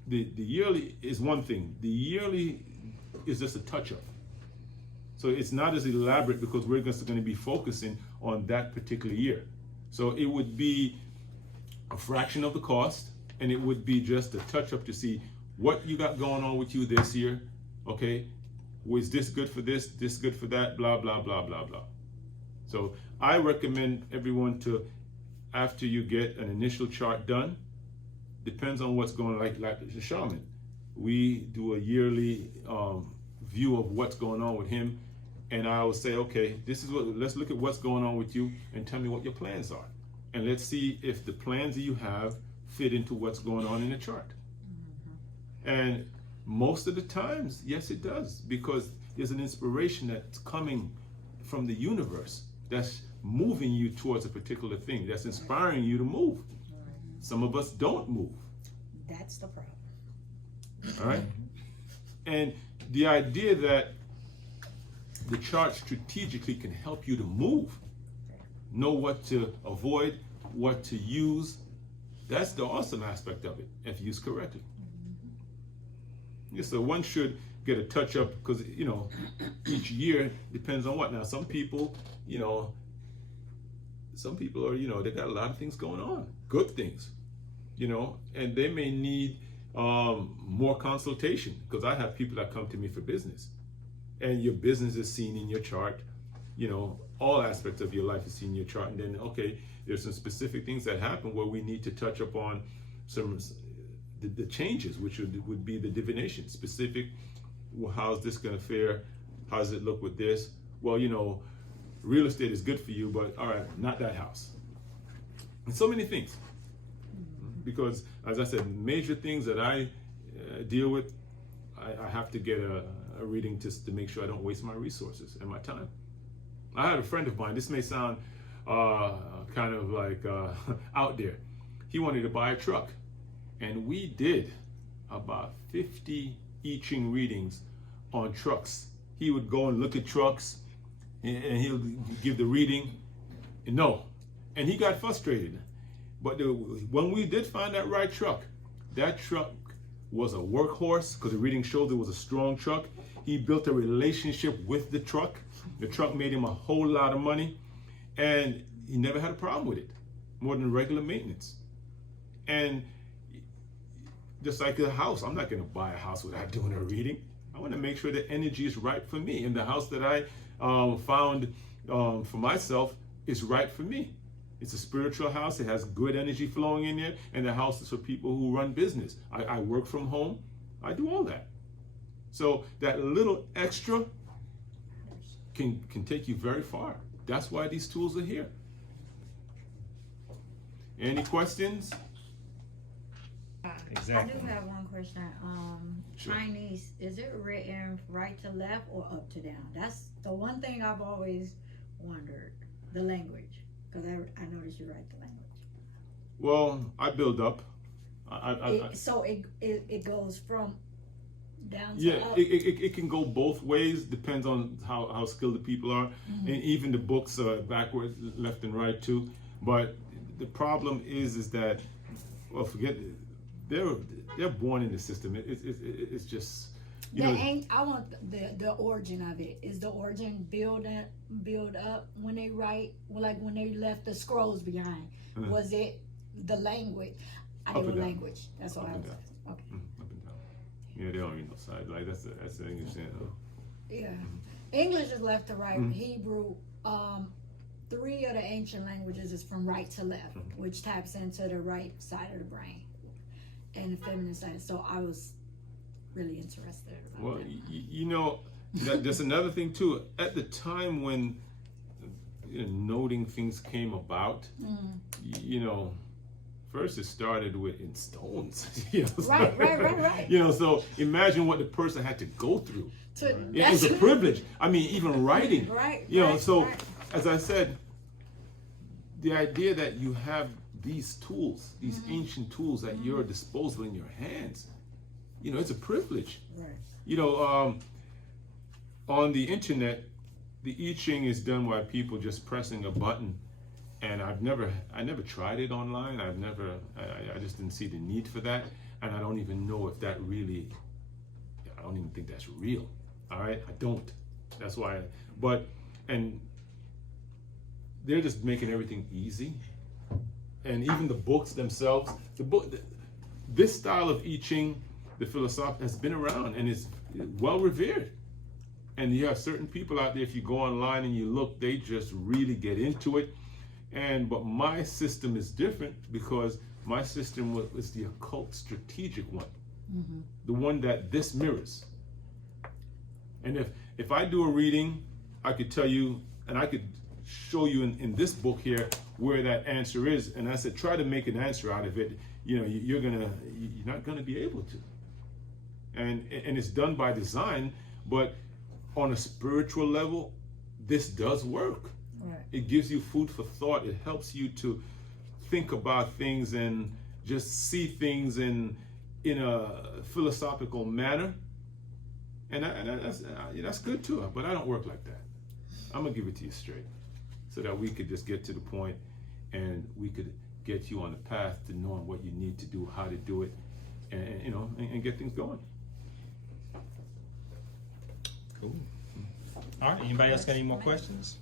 the yearly is one thing. The yearly is just a touch-up. So it's not as elaborate because we're just going to be focusing on that particular year. So it would be a fraction of the cost, and it would be just a touch-up to see what you got going on with you this year. Okay, was this good for this good for that, blah, blah, blah, blah, blah. So I recommend everyone to, after you get an initial chart done, depends on what's going on, like the shaman. We do a yearly view of what's going on with him. And I will say, okay, this is what, let's look at what's going on with you and tell me what your plans are. And let's see if the plans that you have fit into what's going on in the chart. And most of the times, yes, it does, because there's an inspiration that's coming from the universe that's moving you towards a particular thing, that's inspiring you to move. Some of us don't move. That's the problem. All right? And the idea that the chart strategically can help you to move, know what to avoid, what to use. That's the awesome aspect of it, if used correctly. Yeah, so one should get a touch up because, you know, each year depends on what. Now, some people, you know, are, you know, they got a lot of things going on, good things, you know, and they may need more consultation because I have people that come to me for business. And your business is seen in your chart, you know, all aspects of your life is seen in your chart. And then, okay, there's some specific things that happen where we need to touch upon some the changes, which would be the divination. Specific, well, how's this going to fare? How does it look with this? Well, you know, real estate is good for you, but all right, not that house. And so many things. Because, as I said, major things that I deal with, I have to get a reading to make sure I don't waste my resources and my time. I had a friend of mine, this may sound kind of like out there. He wanted to buy a truck, and we did about 50 I-Ching readings on trucks. He would go and look at trucks, and he'll give the reading, and no. And he got frustrated. But when we did find that right truck, that truck was a workhorse because the reading showed there was a strong truck. He built a relationship with the truck. The truck made him a whole lot of money, and he never had a problem with it, more than regular maintenance. And just like a house, I'm not going to buy a house without doing a reading. I want to make sure the energy is right for me, and the house that I found for myself is right for me. It's a spiritual house. It has good energy flowing in there, and the house is for people who run business. I work from home. I do all that. So that little extra can take you very far. That's why these tools are here. Any questions? Exactly. I do have one question. Sure. Chinese, is it written right to left or up to down? That's the one thing I've always wondered. The language, because I noticed you write the language. Well, I build up. So it goes from down to Yeah, up. it can go both ways. Depends on how skilled the people are, Mm-hmm. and even the books are backward, left and right too. But the problem is that, well, forget they're born in the system. It's just I want the origin of it. Is the origin build up when they write, like when they left the scrolls behind? Mhm. Was it the language? I Up know and down. language. That's what Up I and was down. asking. Okay. up and down. Yeah, they don't read no side. Like that's the English saying. Yeah. English is left to right. Mhm. Hebrew, 3 of the ancient languages is from right to left, Mhm. which taps into the right side of the brain and the feminine side. So I was really interested about Well, that. you know, there's another thing too. At the time when noting things came about, Mm. you know, first it started with in stones. You know, Right. You know, so imagine what the person had to go through. To- It was a privilege. I mean, even writing. Right. You know, right, so right. as I said, the idea that you have these tools, these ancient tools at your disposal in your hands, you know, it's a privilege. Right. You know, on the internet, the I-Ching is done by people just pressing a button, and I never tried it online. I just didn't see the need for that, and I don't even know if that really, I don't even think that's real. All right, I don't. That's why. And they're just making everything easy, and even the books themselves. This style of I-Ching, the philosophy, has been around and is well revered. And you have certain people out there, if you go online and you look, they just really get into it. But my system is different because my system was the occult strategic one, the one that this mirrors. And if I do a reading, I could tell you, and I could show you in this book here where that answer is. And I said, try to make an answer out of it. You know, you're not gonna be able to. And it's done by design, but on a spiritual level, this does work. Right. It gives you food for thought. It helps you to think about things and just see things in a philosophical manner. And that's good too, but I don't work like that. I'm gonna give it to you straight, so that we could just get to the point, and we could get you on the path to knowing what you need to do, how to do it, and get things going. Cool. All right. Anybody else got any more questions?